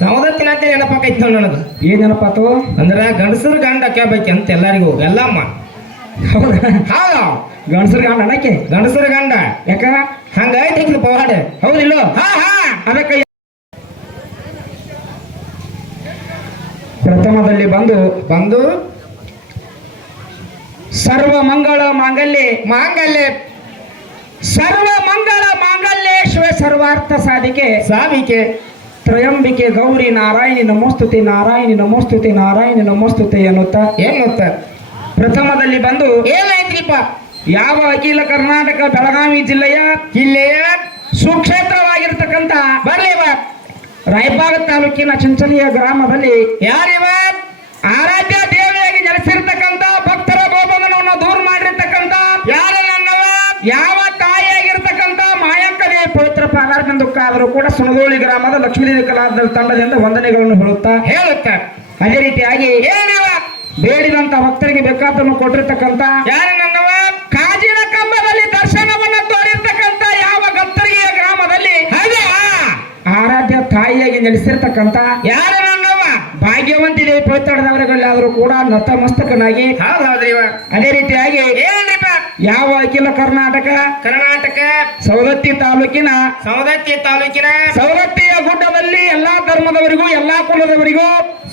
ಸವದತ್ತಿನ ಅಂತ ನೆನಪಾಕೈತಿ ನೋಡ್ ನನಗ. ಏನ್ ನೆನಪಾತು? ಅಂದ್ರೆ ಗಂಡಸರು ಗಂಡ ಕೇಳ್ಬೇಕಿ ಅಂತ ಎಲ್ಲರಿಗೂ ಎಲ್ಲಮ್ಮ. ಹೌದಾ? ಹೌದ. ಗಂಡಸರ್ ಗಂಡ ಅನ್ನಕ್ಕೆ ಗಂಡಸರು ಗಂಡ. ಯಾಕ? ಹಂಗ ಐತಿ ಪವಾಡ. ಹೌದಿಲ್ಲ? ಹಾ ಹಾ. ಅದಕ್ಕೆ ಪ್ರಥಮದಲ್ಲಿ ಬಂದು ಬಂದು ಸರ್ವ ಮಂಗಳ ಮಾಂಗಲ್ಯ ಮಾಂಗಲ್ಯ. ಸರ್ವ ಮಂಗಳ ಮಾಂಗಲ್ಯ ಶಿವ ಸರ್ವಾರ್ಥ ಸಾಧಿಕೆ. ಸಾವಿಕೆ ತ್ರಯಂಬಿಕೆ ಗೌರಿ ನಾರಾಯಣಿ ನಮೋಸ್ತುತಿ ನಾರಾಯಣಿ ನಮೋಸ್ತುತಿ ನಾರಾಯಣಿ ನಮೋಸ್ತುತಿ ಎನ್ನುತ್ತಾ. ಏನುತ್ತ ಪ್ರಥಮದಲ್ಲಿ ಬಂದು ಏನಾಯ್ತ್ರಿಪ್ಪ ಯಾವ ಅಖಿಲ ಕರ್ನಾಟಕ ಬೆಳಗಾವಿ ಜಿಲ್ಲೆಯ ಜಿಲ್ಲೆಯ ಸುಕ್ಷೇತ್ರವಾಗಿರ್ತಕ್ಕಂಥ ಬರ್ಲಿ ಬಾ ರಾಯಬಾಗ ತಾಲೂಕಿನ ಚಂಚಲಿಯ ಗ್ರಾಮದಲ್ಲಿ ಯಾರಿವ? ಆರಾಧ್ಯ ದೇವಿಯಾಗಿ ನೆಲೆಸಿರ್ತಕ್ಕಂಥ ಲಕ್ಷ್ಮೀದೇವಿ ಕಲಾದ ತಂಡದಿಂದ ವಂದನೆಗಳನ್ನು ಹೇಳುತ್ತಾ ಹೇಳುತ್ತ ಅದೇ ರೀತಿಯಾಗಿ ಏನಿವ ಬೇಡಿದಂತ ಭಕ್ತರಿಗೆ ಬೇಕಾದನ್ನು ಕೊಟ್ಟಿರ್ತಕ್ಕಂತ ಯಾರು ನನ್ನವ? ಕಾಜಿನ ಕಂಬದಲ್ಲಿ ದರ್ಶನವನ್ನ ತೋರಿರ್ತಕ್ಕಂತ ಯಾವ ಭಕ್ತರಿಗೆ ಗ್ರಾಮದಲ್ಲಿ? ಆರಾಧ್ಯ ತಾಯಿಯಾಗಿ ನೆಲೆಸಿರ್ತಕ್ಕಂತ ಯಾರ ನನ್ನವ? ಭಾಗ್ಯವಂತಿದೆ ಪವಿತ್ರದವರುಗಳಾದರೂ ಕೂಡ ನತಮಸ್ತಕನಾಗಿ ಅದೇ ರೀತಿಯಾಗಿ ಏನ್ರಿಪ್ಪ? ಯಾವ ಅಖಿಲ ಕರ್ನಾಟಕ? ಕರ್ನಾಟಕ. ಸವದತ್ತಿ ತಾಲೂಕಿನ? ಸವದತ್ತಿ ತಾಲೂಕಿನ. ಸವದತ್ತಿಯ ಗುಡ್ಡದಲ್ಲಿ ಎಲ್ಲಾ ಧರ್ಮದವರಿಗೂ ಎಲ್ಲಾ ಕುಲದವರಿಗೂ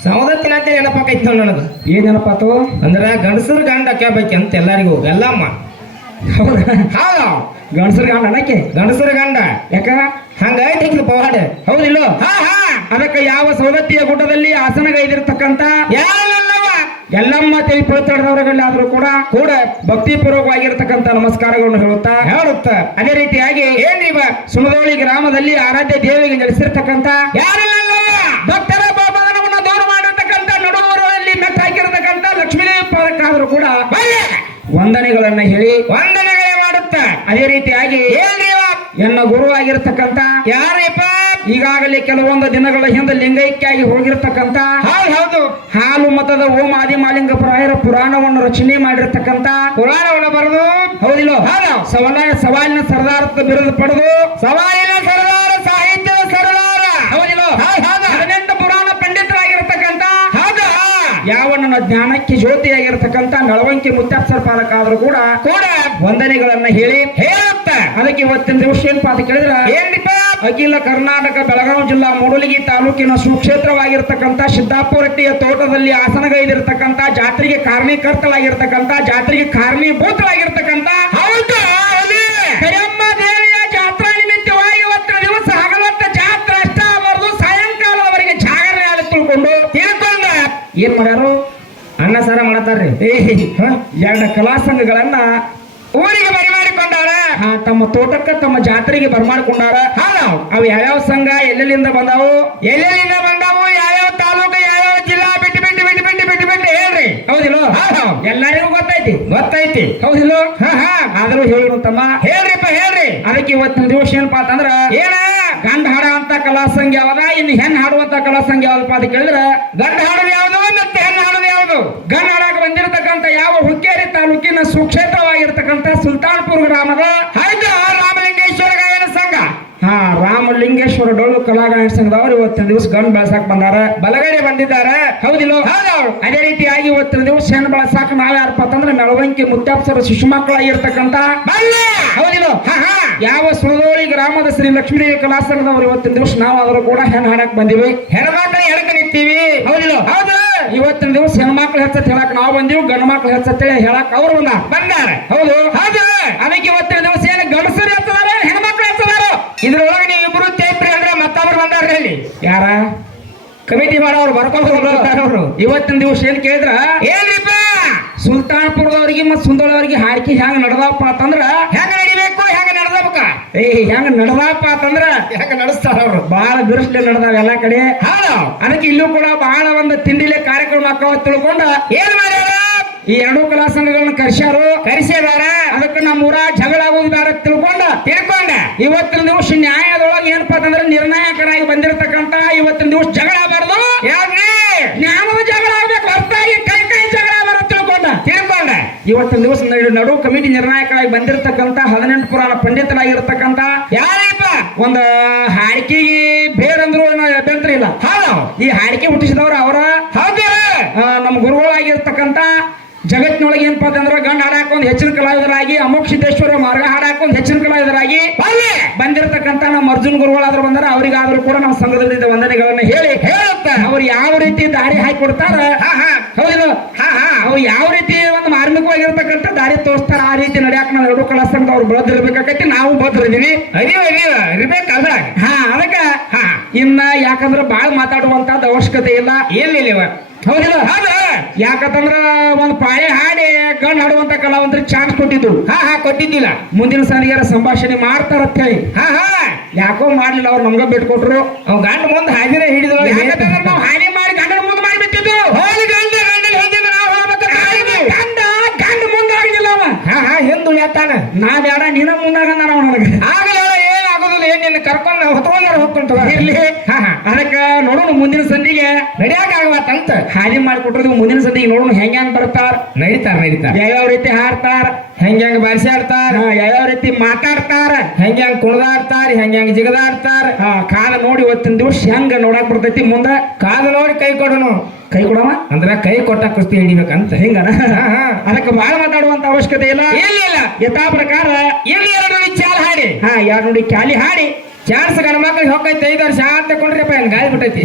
ಸವದತ್ತಿನ ಅಂತ ನೆನಪಾಕೈತಿ ನನಗ. ಏನ್ ನೆನಪಾತು? ಅಂದ್ರ ಗಂಡಸರ ಗಂಡ ಕೇಳ್ಬೇಕಿ ಅಂತ ಎಲ್ಲರಿಗೂ ಎಲ್ಲಮ್ಮ. ಹೌದಾ? ಗಂಡಸರ ಗಂಡ ಅನ್ನಕ್ಕೆ ಗಂಡಸರ ಗಂಡ. ಯಾಕ? ಹಂಗ ಐತಿ ಪವಾಡ. ಹೌದಿಲ್ಲ? ಹಾ ಹಾ. ಅದಕ್ಕೆ ಯಾವ ಸವದತ್ತಿಯ ಗುಡ್ಡದಲ್ಲಿ ಆಸನಗೈದಿರ್ತಕ್ಕಂಥ ಯಾವ ಎಲ್ಲಮ್ಮ ಪವಿತ್ರದವರುಗಳಾದರೂ ಕೂಡ ಕೂಡ ಭಕ್ತಿಪೂರ್ವಕವಾಗಿರ್ತಕ್ಕಂಥ ನಮಸ್ಕಾರಗಳನ್ನು ಹೇಳುತ್ತಾ, ಹೇಳುತ್ತ, ಅದೇ ರೀತಿಯಾಗಿ ಏನಿವ ಸುಮದೋಳಿ ಗ್ರಾಮದಲ್ಲಿ ಆರಾಧ್ಯ ದೇವಿಗೆ ನಡೆಸಿರ್ತಕ್ಕಂಥ ಯಾರ ಭಕ್ತರ ಪಾಪಗಳನ್ನು ದೂರ ಮಾಡಿರ್ತಕ್ಕಂಥ ನಡುವರಲ್ಲಿ ಮೆತ್ತ ಹಾಕಿರ್ತಕ್ಕಂಥ ಲಕ್ಷ್ಮೀದೇವಿ ಪಾದಕ್ಕಾದರೂ ಕೂಡ ವಂದನೆಗಳನ್ನ ಹೇಳಿ, ವಂದನೆಗಳೇ ಮಾಡುತ್ತ, ಅದೇ ರೀತಿಯಾಗಿ ಏನ್ರಿವ ಎನ್ನ ಗುರುವಾಗಿರ್ತಕ್ಕಂಥ ಯಾರೇಪಾ ಈಗಾಗಲೇ ಕೆಲವೊಂದು ದಿನಗಳ ಹಿಂದೆ ಲಿಂಗೈಕ್ಯಾಗಿ ಹೋಗಿರ್ತಕ್ಕಂತ ಹೌದ್ ಹೌದು. ಹಾಲು ಮತದ ಓಂ ಆದಿಮಾಲಿಂಗ ಪ್ರಾಯರ ಪುರಾಣವನ್ನು ರಚನೆ ಮಾಡಿರ್ತಕ್ಕಂತ ಪುರಾಣವನ್ನು ಬರೆದು ಹೌದಿಲ್ಲ? ಹೌದು. ಸವಾಲ ಸವಾಲಿನ ಸರ್ದಾರ ಬಿರುದು ಪಡೆದು ಸವಾಲಿನ ಸರ್ದಾರ ಸಾಹಿತ್ಯದ ಸರ್ದಾರ. ಹೌದಿಲ್ಲ? ಹೌದ್ ಹೌದು. ಹದಿನೆಂಟು ಪುರಾಣ ಪಂಡಿತರಾಗಿರ್ತಕ್ಕಂತ ಹೌದಾ ಯಾವ ನನ್ನ ಜ್ಞಾನಕ್ಕೆ ಜ್ಯೋತಿಯಾಗಿರ್ತಕ್ಕಂತ ನಳವಂಕಿ ಮುತ್ತಾಪ್ಸರ ಪಾಲಕಾದರೂ ಕೂಡ ಕೂಡ ವಂದನೆಗಳನ್ನ ಹೇಳಿ ಹೇಳುತ್ತ. ಅದಕ್ಕೆ ಇವತ್ತಿನ ದಿವಸ ಏನ್ ಅಂತ ಕೇಳಿದ್ರ? ಏನ್ರಿಪ್ಪ ಅಖಿಲ ಕರ್ನಾಟಕ ಬೆಳಗಾವಿ ಜಿಲ್ಲಾ ಮೂಡಲಗಿ ತಾಲೂಕಿನ ಸುಕ್ಷೇತ್ರವಾಗಿರ್ತಕ್ಕಂಥ ಸಿದ್ದಾಪುರಟ್ಟಿಯ ತೋಟದಲ್ಲಿ ಆಸನಗೈದಿರ್ತಕ್ಕಂಥ ಜಾತ್ರೆಗೆ ಕಾರಣೀಕರ್ತಳಾಗಿರ್ತಕ್ಕಂಥ ಜಾತ್ರೆಗೆ ಕಾರಣೀಭೂತಳಾಗಿರ್ತಕ್ಕಂಥ. ಕರಿಯಮ್ಮ ದೇವಿಯ ಜಾತ್ರಾ ನಿಮಿತ್ತವಾಗಿ ಇವತ್ತಿನ ದಿವಸ ಹಗಲತ್ತ ಜಾತ್ರೆ ಅಷ್ಟ ಬರೆದು ಸಾಯಂಕಾಲದವರೆಗೆ ಜಾಗರಣೆ ಆಗಿ ತಿಳ್ಕೊಂಡು ತಿಳ್ಕೊಂಡ ಏನ್ ಮಾಡ್ಯಾರು ಅನ್ನ ಸಾರ ಮಾಡತಾರ್ರಿ. ಏ ಎರಡು ಕಲಾ ಸಂಘಗಳನ್ನ ಊರಿಗೆ ಬರಿ ಮಾಡಿಕೊಂಡಾರ ಆ, ತಮ್ಮ ತೋಟಕ್ಕೆ ತಮ್ಮ ಜಾತ್ರೆಗೆ ಬರ್ಮಾಡ್ಕೊಂಡಾರ. ಅವು ಯಾವ್ಯಾವ ಸಂಘ ಎಲ್ಲೆಲ್ಲಿಂದ ಬಂದಾವು? ಎಲ್ಲೆಲ್ಲಿಂದ ಬಂದಾವು? ಯಾವ್ಯಾವ ತಾಲೂಕು ಯಾವ್ಯಾವ ಜಿಲ್ಲಾ? ಬಿಟ್ಟು ಬಿಟ್ಟು ಬಿಟ್ಟು ಬಿಟ್ಟು ಬಿಟ್ಟು ಬಿಟ್ಟು ಹೇಳ್ರಿ. ಹೌದಿಲ್ಲ? ಹೌದು. ಎಲ್ಲರಿಗೂ ಗೊತ್ತೈತಿ. ಗೊತ್ತೈತಿ. ಹೌದಿಲ್ಲ? ಹಾ ಹಾ. ಆದ್ರೂ ಹೇಳಿರು ತಮ್ಮ. ಹೇಳ್ರಿಪ್ಪ ಹೇಳ್ರಿ. ಅದಕ್ಕೆ ಇವತ್ತಿನ ದಿವಸ ಏನಪ್ಪಾ ಅಂತಂದ್ರ ಏನ? ಗಂಡ ಅಂತ ಕಲಾ ಸಂಘ ಯಾವದ? ಇನ್ನು ಹೆಣ್ ಹಾಡುವಂತ ಕಲಾ ಸಂಘ ಯಾವ್ದಪ್ಪ ಅಂತ ಕೇಳಿದ್ರ ಗಂಡ ಹಾಡೋದು ಯಾವ್ದು ಮತ್ತೆ ಹೆಣ್ಣು ಹಾಡೋದು ಯಾವ್ದು? ಗಂಡ ಹಾಡಾಕ ಬಂದಿರತಕ್ಕಂತ ಯಾವ ಹುಕ್ಕೇರಿ ತಾಲೂಕಿನ ಸುಕ್ಷೇತ್ರವಾಗಿರ್ತಕ್ಕಂತ ಸುಲ್ತಾನ್ಪುರ್ ಗ್ರಾಮದ ಹೌದು ಹಾ ರಾಮಲಿಂಗೇಶ್ವರ ಡೊಳ್ಳು ಕಲಾಗಾಯನ ಸಂಘದವರು ಇವತ್ತಿನ ದಿವಸ ಗನ್ ಬೆಳಸಾಕ್ ಬಂದಾರ. ಬಲಗಡೆ ಬಂದಿದ್ದಾರೆ. ಹೌದಿಲ್ಲ? ಹೌದು ಅದೇ ರೀತಿಯಾಗಿ ಇವತ್ತಿನ ದಿವಸ ಹೆಣ್ಣು ಬೆಳಸಾಕ ನಾವ್ ಯಾರಪ್ಪ ಅಂತಂದ್ರೆ ಮೆಳವಂಕಿ ಮುತ್ತಾಪ್ಸರ ಶಿಶು ಮಕ್ಕಳಾಗಿರ್ತಕ್ಕಂತ ಹೌದಿಲ್ಲ? ಯಾವ ಸುಳದೋಳಿ ಗ್ರಾಮದ ಶ್ರೀ ಲಕ್ಷ್ಮೀ ಕಲಾ ಸಂಘದವರು ಇವತ್ತಿನ ದಿವಸ ನಾವು ಆದರೂ ಕೂಡ ಹೆಣ್ಣು ಹಾಡಕ್ ಬಂದಿವಿ. ಹೆಣ್ಮಕ್ಳು ಎಡಕ್ಕೆ ನಿಂತೀವಿ. ಹೌದಿಲ್ಲ? ಹೌದು. ಇವತ್ತಿನ ದಿವಸ ಹೆಣ್ಮಕ್ಳು ಹೆಚ್ಚತ್ ಹೇಳಕ್ ನಾವು ಬಂದಿವಿ ಗಂಡು ಮಕ್ಳು ಹೆಚ್ಚತ್ ಹೇಳಿ ಹೇಳಕ್ ಅವ್ರು ಬಂದ ಬಂದಾರ. ಹೌದು. ಹೌದು. ಅದಕ್ಕೆ ಇವತ್ತಿನ ದಿವಸ ಏನು ಗಂಡಸರು ಹೆಚ್ಚದಾರ ಹೆಣ್ಮಕ್ಳು ಹೆಚ್ಚದಾರ ಇದ್ರೊಳಗೆ ನೀವು ಇಬ್ರು ತೇಪ್ರಿ ಅಂದ್ರೆ ಮತ್ತೊಬ್ರು ಬಂದಾರ ಹೇಳಿ ಯಾರ ಕಮಿಟಿ ಮಾಡೋರು ಬರ್ಕೊಂಡು ಅವರು. ಇವತ್ತಿನ ದಿವಸ ಏನ್ ಕೇಳಿದ್ರ? ಏನ್ರಿಪ್ಪ ಸುಲ್ತಾನ್ಪುರದವ್ರಿಗೆ ಮತ್ತೆ ಸುಂದರದವ್ರಿಗೆ ಹಾಕಿ ಹೆಂಗ್ ನಡ್ದಪ್ಪ ಅಂತಂದ್ರ ಹೆಂಗ ನಡಿಬೇಕು? ಹೆಂಗ ನಡ್ದಬೇಕ ಏ ಹೆಂಗ ನಡ್ದಪ್ಪ ಅಂತಂದ್ರ ಹೆಂಗ ನಡಸ್ತಾರ ಅವ್ರು? ಬಹಳ ಬಿರುಸ್ಲೆ ನಡೆದಾವ ಎಲ್ಲಾ ಕಡೆ. ಹೌದು. ಅದಕ್ಕೆ ಇಲ್ಲೂ ಕೂಡ ಬಹಳ ಒಂದು ತಿಂಡಿಲೆ ಕಾರ್ಯಕ್ರಮ ಅಕ್ಕ ತಿಳ್ಕೊಂಡ ಏನ್ ಮಾಡ್ಯಾರ? ಈ ಎರಡು ಕಲಾ ಸಂಘಗಳನ್ನ ಕರ್ಸ್ಯಾರು. ಕರೆಸಿದಾರ ಅದಕ್ಕೆ ನಮ್ಮ ಊರ ಜಗಳ ಆಗೋದು ಬೇಡ ಅಂತ ತಿಳ್ಕೊಂಡ. ತಿಳ್ಕೊಂಡ. ಇವತ್ತಿನ ದಿವಸ ನ್ಯಾಯದೊಳಗೆ ಏನಪ್ಪಾ ಅಂತಂದ್ರೆ ನಿರ್ಣಾಯಕರಾಗಿ ಬಂದಿರತಕ್ಕಂತ ಇವತ್ತಿನ ದಿವಸ ಜಗಳ ಇವತ್ತಿನ ದಿವಸ ನಡು- ಕಮಿಟಿ ನಿರ್ಣಾಯಕರಾಗಿ ಬಂದಿರತಕ್ಕಂತ ಹದಿನೆಂಟು ಪುರಾಣ ಪಂಡಿತರಾಗಿರ್ತಕ್ಕಂತ ಯಾರಪ್ಪ ಒಂದು ಹಾಡಿಕೆಗೆ ಬೇರಂದ್ರು ಅಭ್ಯಂತರ ಇಲ್ಲ. ಹೌದು. ಈ ಹಾಡಿಕೆ ಹುಟ್ಟಿಸಿದವರು ಅವರ ಹೌದು. ನಮ್ಮ ಗುರುಗಳಾಗಿರ್ತಕ್ಕಂತ ಜಗತ್ತಿನೊಳಗೆ ಏನಪ್ಪ ಅಂತಂದ್ರೆ ಗಂಡ ಒಂದು ಹೆಚ್ಚಿನ ಕಲಾವಿದರಾಗಿ ಅಮೋಕ್ ಸಿದ್ದೇಶ್ವರ ಮಾರ್ಗ ಒಂದು ಹೆಚ್ಚಿನ ಕಲಾವಿದರಾಗಿ ಬಂದಿರತಕ್ಕಂತ ನಮ್ಮ ಅರ್ಜುನ್ ಗುರುಗಳಾದ್ರೂ ಬಂದಾರ ಅವರಿಗಾದ್ರೂ ಕೂಡ ನಮ್ಮ ಸಂಘದಿಂದ ವಂದನೆಗಳನ್ನ ಹೇಳಿ. ಹೇಳುತ್ತ. ಅವ್ರು ಯಾವ ರೀತಿ ದಾರಿ ಹಾಕಿ ಕೊಡ್ತಾರ? ಹಾ ಹಾ. ಹೌದು. ಹಾ ಹಾ. ಅವ್ರು ಯಾವ ರೀತಿ ಒಂದು ದಾರಿ ತೋರಿಸ್ತಾರ. ಆ ರೀತಿ ನಡ್ಯಾಕ ನಾವು ಎರಡು ಕಳಸ ಸಂಘ ಅವ್ರು ಬೆಳೆದಿರ್ಬೇಕಾಕೈತಿ ನಾವು ಬದ್ರಿದೀವಿ ಇರ್ಬೇಕು ಅದ್ರಾಗ. ಹಾ ಅದಕ್ಕ ಹಾ. ಇನ್ನ ಯಾಕಂದ್ರ ಬಾಳ್ ಮಾತಾಡುವಂತದ ಅವಶ್ಯಕತೆ ಇಲ್ಲ. ಎಲ್ಲಿವ ಹೌದಿಲ್ಲ? ಹೌದ. ಯಾಕಂತಂದ್ರ ಒಂದ್ ಪಾಳೆ ಹಾಡಿ ಕಣ್ಣು ಹಾಡುವಂತ ಕಲಾವಂತರಿಗೆ ಚಾನ್ಸ್ ಕೊಟ್ಟಿದ್ರು ಹಾ ಹಾ ಕೊಟ್ಟಿದ್ದಿಲ್ಲ. ಮುಂದಿನ ಸಾಲಿಗಾರ ಸಂಭಾಷಣೆ ಮಾಡ್ತಾರತ್ತ ಹೇಳಿ ಹಾ ಹಾ. ಯಾಕೋ ಮಾಡ್ಲಿಲ್ಲ ಅವ್ರು ನಮ್ಗ ಬಿಟ್ಕೊಟ್ರು. ಅವ್ ಗಂಡ ಮುಂದ್ ಹಾಜಿರ ಹಿಡಿದ್ರು ಯಾಕಂತಂದ್ರ ನಾವು ಹಾನಿ ಮಾಡಿ ಗಂಡನ ಮುಂದೆ ಮಾಡಿಬಿಟ್ಟಿದ್ದು ನಾ ಬೇಡ ನೀನ ಮುಂದಾಗ ನಾನು ನನಗೆ ಆಗಲ್ಲ ಏನ್ ಆಗೋದಿಲ್ಲ ಏನ್ ನಿನ್ನ ಕರ್ಕೊಂಡು ಹೊತ್ಕೊಂಡಾರ ಹೊತ್ಕೊಂತ ಇರ್ಲಿ. ಹಾ. ಅದಕ್ಕ ನೋಡೋಣ ಮುಂದಿನ ಸಂದಿಗೆ ನಡಿಯಾಕ ಆಗವತ್ತಂತ ಹಾಲಿ ಮಾಡಿಕೊಟ್ರದು ಮುಂದಿನ ಸಂದಿಗೆ ನೋಡೋಣ ಹೆಂಗ್ ಹೆಂಗ್ ಬರ್ತಾರ. ನಡೀತಾರ ನಡೀತಾರ. ಯಾವ್ಯಾವ ರೀತಿ ಹಾಡ್ತಾರ. ಹೆಂಗ್ ಹೆಂಗ್ ಬಾರಿಸಾಡ್ತಾರ. ಹಾ, ಯಾವ್ಯಾವ ರೀತಿ ಮಾತಾಡ್ತಾರ. ಹೆಂಗ್ ಹೆಂಗ್ ಕುಣದಾಡ್ತಾರ ಹೆಂಗ್ ಹೆಂಗ್ ಜಿಗದಾಡ್ತಾರ. ಹಾ ಕಾಲ ನೋಡಿ ಇವತ್ತಿನ ದಿವಸ ಹೆಂಗ ನೋಡಕ್ ಬರ್ತೈತಿ ಮುಂದ. ಕಾಲ ನೋಡಿ ಕೈ ಕೊಡೋಣ ಕೈ ಕೊಡವ? ಅಂದ್ರೆ ಕೈ ಕೊಟ್ಟ ಕುಸ್ತಿ ಹಿಡಿಬೇಕಂತ. ಹಿಂಗನ? ಹಾ. ಅದಕ್ಕೆ ಬಾಳ ಮಾತಾಡುವಂತ ಅವಶ್ಯಕತೆ ಇಲ್ಲ. ಇಲ್ಲ ಇಲ್ಲ. ಯಥಾ ಪ್ರಕಾರ ಇಲ್ಲಿ ಎರಡು ನೋಡಿ ಚಾಲ್ ಹಾಡಿ. ಹಾ ಯಾರು ನೋಡಿ ಕ್ಯಾಲಿ ಹಾಡಿ. ಚಾನ್ಸ್ ಗಂಡ ಮಕ್ಳಿಗೆ ಹೋಗೈತೆ ಐದು ವರ್ಷ ಅಂತ ಕೊಂಡ್ರಿಯಪ್ಪ ಏನ್ ಗಾಳಿ ಬಿಟ್ಟೈತಿ